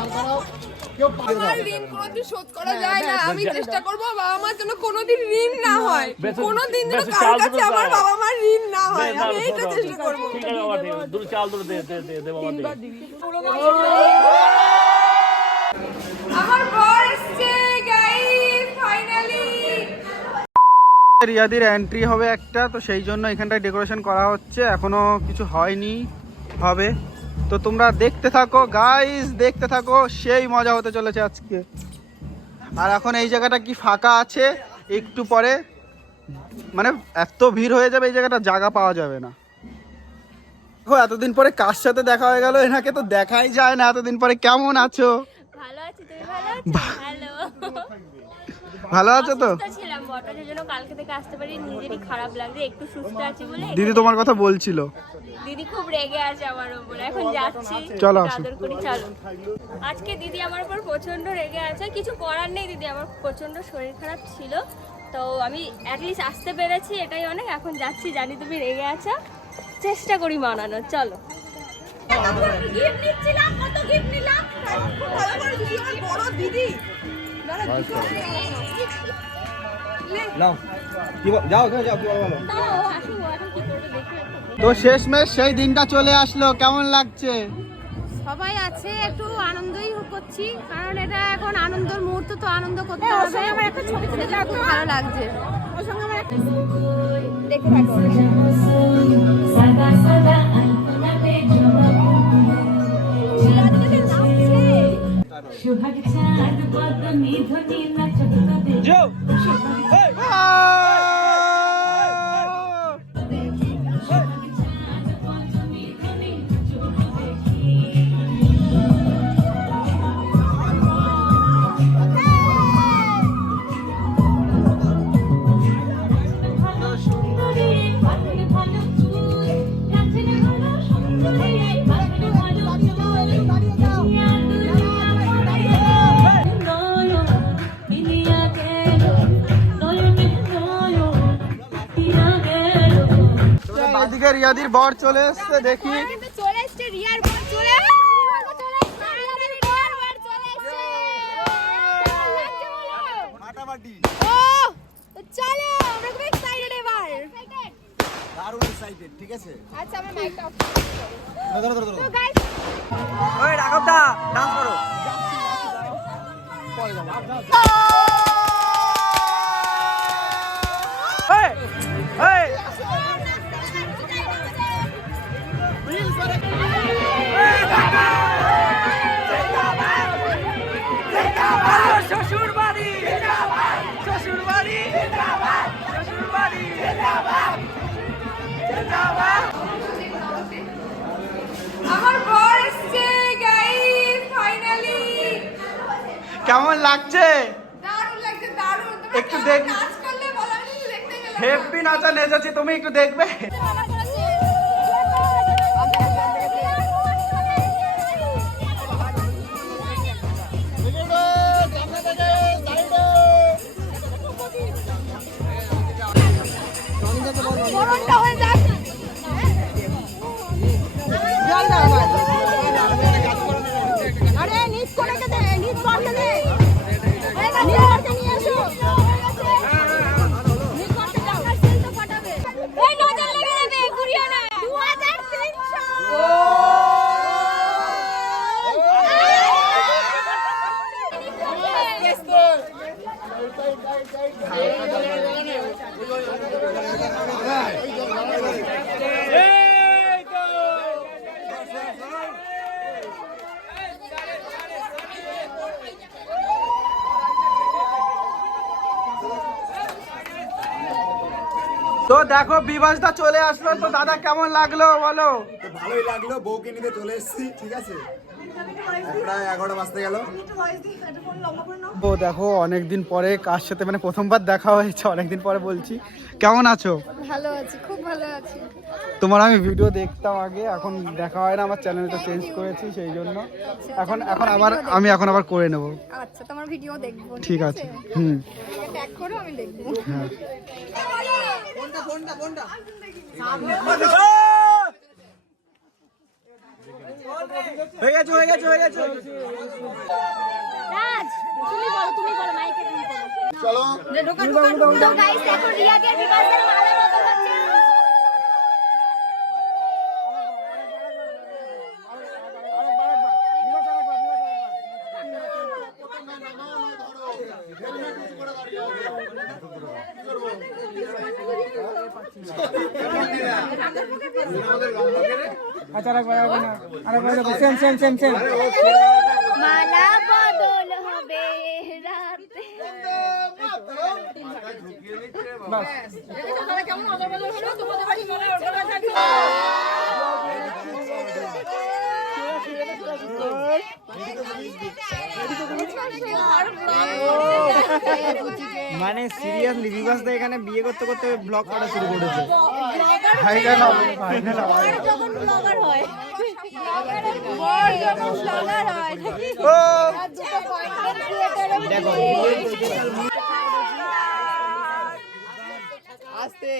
আমার ঋণ কোনোদিন শোধ করা যায় না। আমি চেষ্টা করবো বাবা মার জন্য কোনোদিন ঋণ না হয়, কোনোদিন যেন কারোর কাছে আমার বাবা মার ঋণ না হয়। আমি এইটা চেষ্টা করবো। ঠিক আছে বাবা, দুটো চাল দুটো দে বাবা, দে। আমার বর এসছে গাইস, ফাইনালি। রিয়াদির এন্ট্রি হবে একটা, তো সেই জন্য এখানটায় ডেকোরেশন করা হচ্ছে, এখনো কিছু হয়নি, হবে। তো তোমরা দেখতে থাকো গাইস, দেখতে থাকো, সেই মজা হতে চলেছে আজকে। আর এখন এই জায়গাটা কি ফাঁকা আছে, একটু পরে মানে এত ভিড় হয়ে যাবে এই জায়গাটা, জায়গা পাওয়া যাবে না। দেখো এতদিন পরে কার সাথে দেখা হয়ে গেল, এনাকে তো দেখাই যায় না এতদিন পরে। কেমন আছো? ভালো আছি, তুমি ভালো আছো? হ্যালো, ভালো আছো তো? সুস্থ ছিলাম বটে, জন্য কালকে থেকে আসতে পারি, নিজেরই খারাপ লাগছে, একটু সুস্থ আছি বলে। দিদি তোমার কথা বলছিল। দিদি খুব রেগে আছে আমার উপরে, এখন যাচ্ছি, চলো আদর করি, চলো। আজকে দিদি আমার উপর প্রচন্ড রেগে আছে, কিছু করার নেই, দিদি আমার প্রচন্ড শরীর খারাপ ছিল, তো আমি অ্যাটলিস্ট আসতে পেরেছি, এটাই অনেক। এখন যাচ্ছি, জানি তুমি রেগে আছো, চেষ্টা করি মানানোর, চলো। গিফট নিচ্ছিলাম, কত গিফট নিলাম, খুব ভালো করে দিদি, আমার বড় দিদি। নাও যাও যাও, কি বলো? তাও আসুক, এখন কি করবে দেখে। তো শেষমেশ সেই দিনটা চলে আসলো, কেমন লাগছে? সবাই আছে, একটু আনন্দই করছি, কারণ এটা এখন আনন্দের মুহূর্ত, তো আনন্দ করতে হবে। আমার একটা ছবি তুলে দাও, খুব ভালো লাগছে। ওর সঙ্গে আমার একটা দেখে থাকো। এদিকে রিয়াদির বর চলে এসছে, দেখি। চলে এসছে রিয়ার বর, চলে চলো, আমরা খুব এক্সাইটেড এবার। দারুণ এক্সাইটেড, ঠিক আছে? আচ্ছা, আমরা মাইকটা অফ ধরো। তো গাইস, ওই রাঘব দা ডান্স করো। আমার বর এসছে গাইস, ফাইনালি। কেমন লাগছে? দারুণ লাগছে, দারুণ। একটু দেখ। নাচ করলে বলো, আমি শুধু দেখতে গেলাম। হেপি নাচা নেচেছি, তুমি একটু দেখবে। মরণটা হয়ে যাক। আরে নিজ করে দে, নিজ করতে দে, নিজ করতে নিয়ে এসো, নিজ করতে যাও, সেল তো ফাটাবে। এই নজর লেগে যাবে, ঘুরিও না। 2300 তো দেখো বিভাসদা চলে আসলো, তো দাদা কেমন লাগলো বলো? তো ভালোই লাগলো, বউকে নিতে চলে এসেছি, ঠিক আছে? প্রায় 11টা বাজতে গেল। তো দেখো অনেকদিন পরে কার সাথে, মানে প্রথমবার দেখা হয়েছে অনেকদিন পরে, বলছি কেমন আছো? ভালো আছি, খুব ভালো আছি। তোমার আমি ভিডিও দেখতাম আগে, এখন দেখা হয় না, আমার চ্যানেলটা চেঞ্জ করেছি সেই জন্য। এখন আমি আবার করে নেব। আচ্ছা, তোমার ভিডিও দেখবো, ঠিক আছে। হুম, ট্যাগ করো, আমি দেখবো। হ্যাঁ। হয়ে গেছে হয়ে গেছে হয়ে গেছে। রাজ তুমি বলো মাইকে তুমি বলো। চলো তো গাইস এখন রিয়াদি আর বিভাসের মালা বদল হচ্ছে। আচ্ছা রাখবা না আরেকবার সেম সেম সেম সেম। মালা বদল হবে রাতে। মানে সিরিয়াসলি বিভাস দা এখানে বিয়ে করতে করতে ব্লগ করা শুরু করেছে। আস্তে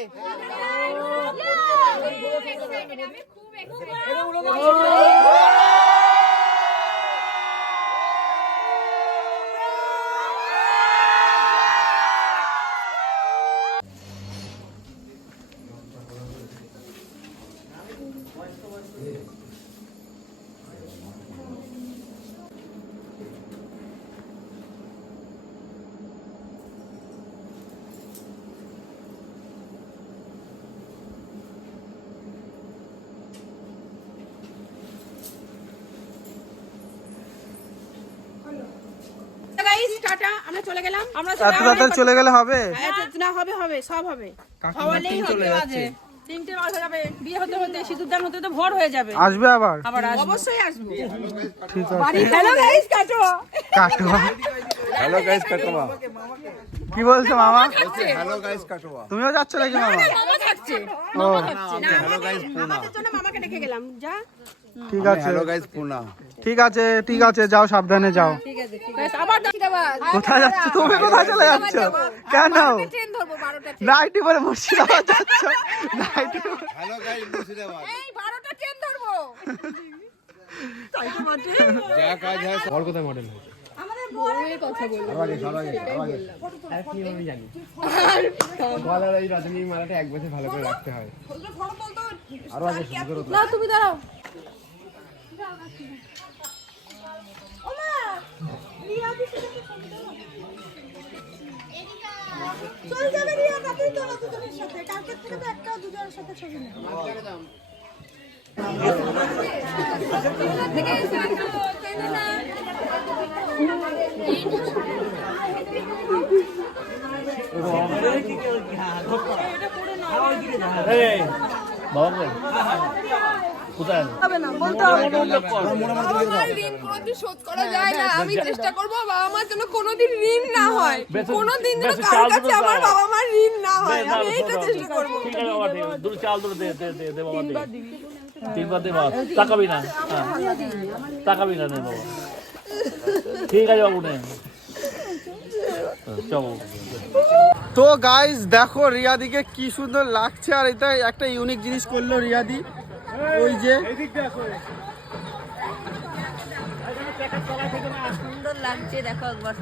টাটা, আমরা চলে গেলাম। আমরা এত তাড়াতাড়ি চলে গেলে হবে? না, হবে হবে সব হবে। হওয়ালেই চলে হবে। যাচ্ছে। 3টে মাস হয়ে যাবে, বিয়ে হতে হতে সিঁদুরদান হতে তো ভোর হয়ে যাবে। আসবে আবার? আবার আসবো। অবশ্যই আসবো। ঠিক আছে। হ্যালো গাইস, কাটো। কাটোয়া হ্যালো গাইস কাটোয়া কি বলছো মামা? হ্যালো গাইস কাটোয়া তুমিও যাচ্ছ নাকি মামা? মামা থাকছে। ও হ্যালো গাইস পুনা আমাদের জন্য মামাকে ডেকে গেলাম। যা। ঠিক আছে হ্যালো গাইস পুনা ঠিক আছে ঠিক আছে যাও সাবধানে যাও। বেশ, আবার কোথায় যাচ্ছ তুমি? কোথায় চলে যাচ্ছ? কেন ট্রেন ধরবো 12টা নাইটি পরে মুর্শিদাবাদ যাচ্ছ? নাইটি হ্যালো গাইস মুর্শিদাবাদ এই 12টা ট্রেন ধরবো। যা কাজ হয় বল কোথায় মডেল হয় না, তুমি দাঁড়াও। এই বাবা কই? কোথায়? আমার ঋণ কোনোদিন শোধ করা যায় না। আমি চেষ্টা করবো বাবা মার জন্য কোনোদিন ঋণ না হয়, কোনোদিন যেন কারোর কাছে আমার বাবা মার ঋণ না হয়। আমি এইটা চেষ্টা করবো। ঠিক আছে বাবা, ঠিক আছে। দুটো চাল দুটো দে দে দে দে বাবা, দে তিনবার দে বাবা। তাকাবি না, হ্যাঁ তাকাবি না, নে বাবা। ঠিক আছে বাবু, নে চলো। তো গাইস দেখো রিয়াদিকে কি সুন্দর লাগছে। আর এটা একটা ইউনিক জিনিস করলো রিয়াদি, ওই যে সুন্দর লাগছে দেখো একবার।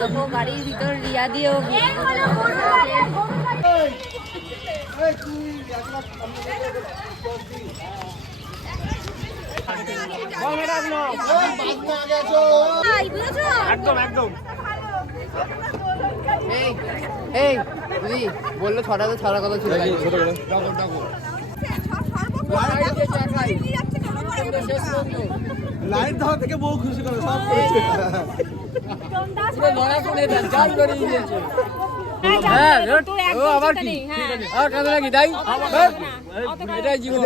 দেখো গাড়ির ভিতর রিয়াদিও একদম একদম। এই দিদি বললে ছটা তো ছড়া কথা ছিল লাইন ধাওয়া থেকে বউ খুশি করে সব হ্যাঁ ও আবার কি আর কাঁদে নাকি তাই এটাই জীবন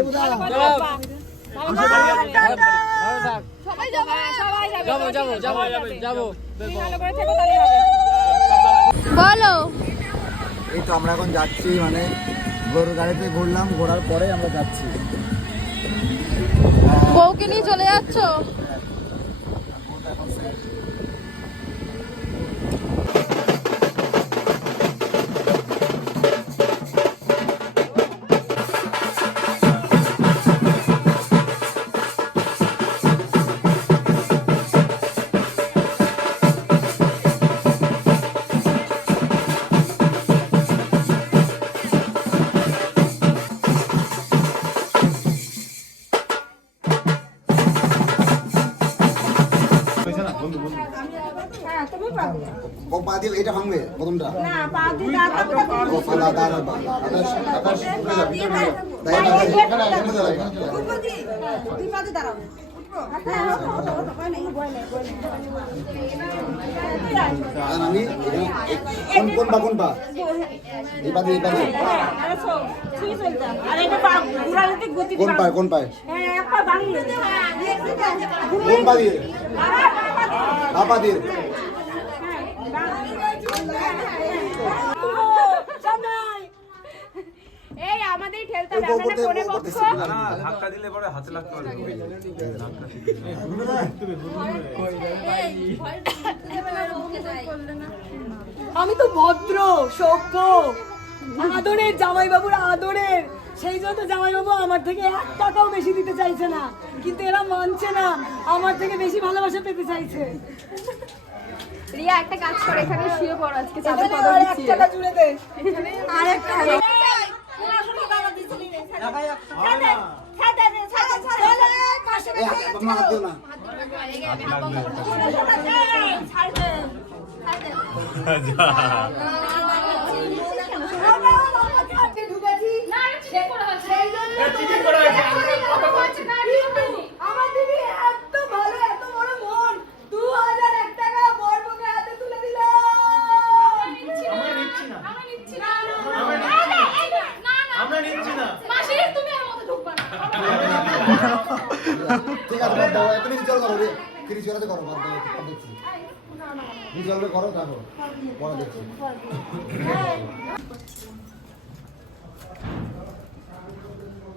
যাবো যাবো যাবো যাবো বলো। এই তো আমরা এখন যাচ্ছি, মানে গরুর গাড়িতে ঘুরলাম, ঘোরার পরে আমরা যাচ্ছি। বউকে নিয়ে চলে যাচ্ছ? পা দিয়ে এটা ভাঙবে প্রথমটা না পা দিয়ে ও পা দাদা আকাশ দুই পা দিয়ে দাঁড়াও আর আমি কোন পা এই পা দিয়ে কোন পায় কোন পা দিয়ে বাবা দিয়ে এই আমাদের ঠেলতে হবে আমরা কোনে পক্ষ ধাক্কা দিলে পরে হাতে লাগতে পারে আমি তো ভদ্র সভ্য আদরের জামাইবাবুর আদরের, সেই জন্য জামাইবাবু আমার থেকে 1 টাকাও বেশি দিতে চাইছে না, কিন্তু এরা মানছে না, আমার থেকে বেশি ভালোবাসা পেতে চাইছে। রিয়া একটা কাজ করে এখানে শুয়ে পড়ো, আজকে চাঁদে কত 1 টাকা জুড়ে দে। আরেকটা আমার দিদি এত ভালো, এত বড় মন, 2001 টাকা বড়বউকে হাতে তুলে দিল। ঠিক আছে বাদ দাও তুমি রিচুয়াল করো রে রিচুয়াল করো বাদ দাও দেখছি রিচুয়াল করো তারপর পরে দেখছি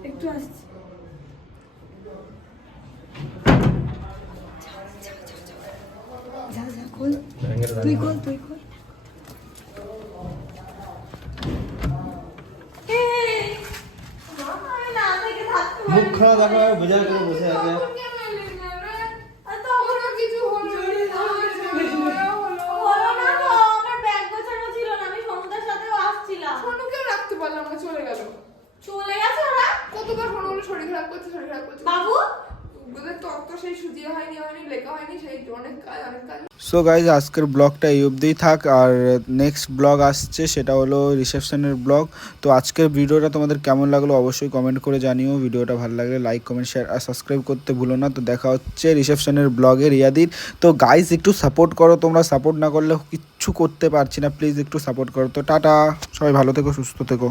একটু আসছি। যা যা খোল, তুই খোল। মুখ খাওয়া দেখা বোঝা করে বসে আছে কিছু হলো না তো আমার ব্যাগ গোছানো ছিল না, আমি সমুদ্রের সাথেও আসছিলাম। ফোনকেও রাখতে পারলাম না, চলে গেল। চলে গেছে ওরা। কতবার ফোন হলো শরীর খারাপ করছে বাবু ওদের তত্ত্ব সেই সুজিয়ে হয়নি লেখা হয়নি, সেই অনেক কাজ। সো গাইজ আজকের ব্লগটা এই অবধিই থাক, আর নেক্সট ব্লগ আসছে সেটা হলো রিসেপশনের ব্লগ। তো আজকের ভিডিওটা তোমাদের কেমন লাগলো অবশ্যই কমেন্ট করে জানিও। ভিডিওটা ভালো লাগলে লাইক কমেন্ট শেয়ার আর সাবস্ক্রাইব করতে ভুলো না। তো দেখা হচ্ছে রিসেপশনের ব্লগে রিয়াদির। তো গাইজ একটু সাপোর্ট করো, তোমরা সাপোর্ট না করলে কিচ্ছু করতে পারছি না, প্লিজ একটু সাপোর্ট করো। তো টাটা, সবাই ভালো থেকো, সুস্থ থেকো।